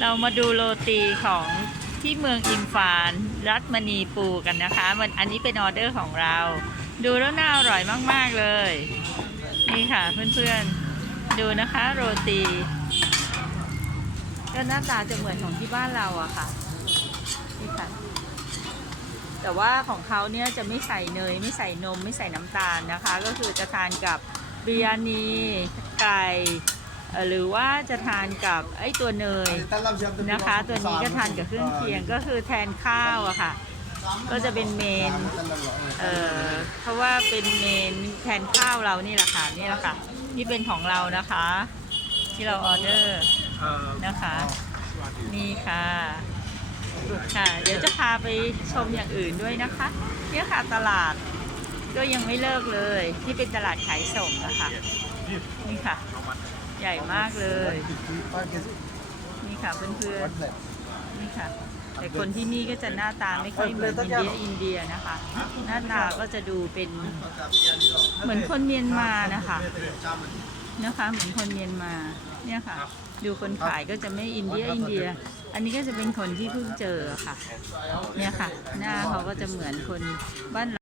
เรามาดูโรตีของที่เมืองอิมฟานรัฐมณีปูกันนะคะ มันอันนี้เป็นออเดอร์ของเรา ดูแล้วน่าอร่อยมาก ๆ เลย นี่ค่ะเพื่อนๆ ดูนะคะโรตีก็หน้าตาจะเหมือนของที่บ้านเราอะค่ะนี่ค่ะ แต่ว่าของเขาเนี่ยจะไม่ใส่เนย ไม่ใส่นมไม่ใส่น้ำตาลนะคะ ก็คือจะทานกับเบิริยนีไก่ เอ่อหรือว่าจะทานกับไอ้ตัวเนยนะคะ ตัวนี้ก็ทานกับเครื่องเคียงก็คือแทนข้าวอะค่ะ ก็จะเป็นเมนเอ่อเพราะว่าเป็นเมนแทนข้าวเรานี่แหละค่ะนี่แหละค่ะนี่เป็นของเรานะคะ ที่เราออเดอร์นะคะ นี่ค่ะค่ะ เดี๋ยวจะพาไปชมอย่างอื่นด้วยนะคะเนี่ยค่ะตลาดก็ยังไม่เลิกเลย ที่เป็นตลาดขายส่งนะคะนี่ค่ะ ใหญ่มากเลย นี่ค่ะเพื่อนๆ นี่ค่ะ แต่คนที่นี่ก็จะหน้าตาไม่ค่อยเหมือนอินเดียอินเดียนะคะ หน้าตาก็จะดูเป็นเหมือนคนเมียนมานะคะนะคะ เหมือนคนเมียนมาเนี่ยค่ะ ดูคนขายก็จะไม่อินเดียอินเดีย อันนี้ก็จะเป็นคนที่เพิ่งเจอค่ะ เนี่ยค่ะ หน้าเขาก็จะเหมือนคนบ้านเรา